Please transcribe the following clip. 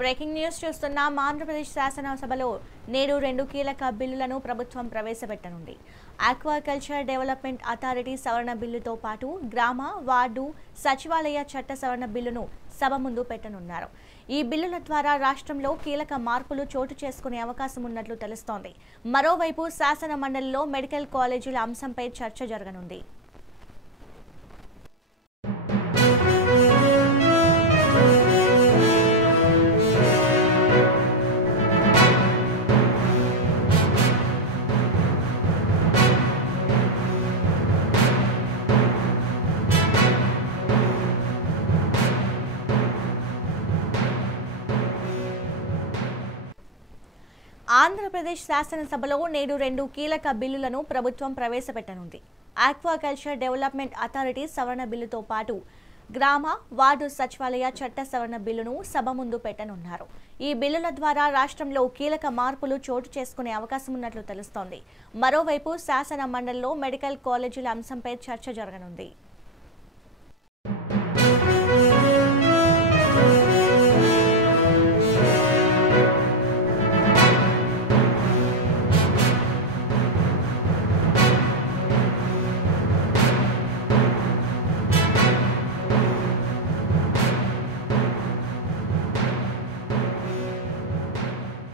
Breaking news చూస్తున్నాం. ఆంధ్రప్రదేశ్ శాసనసభలో నేడు 2 కీలక బిల్లులను ప్రభుత్వం ప్రవేశపెట్టనుంది. ఆక్వాకల్చర్ డెవలప్మెంట్ అథారిటీ సవరణ బిల్లుతో పాటు గ్రామ, వార్డు, సచివాలయ చట్ట సవరణ బిల్లును సభ ముందు పెట్టనున్నారు. ఈ బిల్లుల ద్వారా రాష్ట్రంలో కీలక మార్పులు చోటు చేసుకునే అవకాశం ఉన్నట్లు తెలుస్తోంది. మరోవైపు శాసన మండలిలో మెడికల్ కాలేజీల అంశంపై చర్చ జరగనుంది. ఆంధ్రప్రదేశ్ శాసనసభలో నేడు 2 కీలక బిల్లులను ప్రభుత్వం ప్రవేశపెట్టనుంది. ఆక్వాకల్చర్ డెవలప్మెంట్ అథారిటీ సవరణ బిల్లుతో పాటు గ్రామ, వార్డు సచివాలయ చట్ట సవరణ బిల్లును సభ ముందు పెట్టనున్నారు. ఈ బిల్లుల ద్వారా రాష్ట్రంలో కీలక మార్పులు చోటు చేసుకునే అవకాశం ఉన్నట్లు తెలుస్తోంది. మరోవైపు శాసన మండలిలో మెడికల్ కాలేజీల అంశంపై చర్చ జరగనుంది.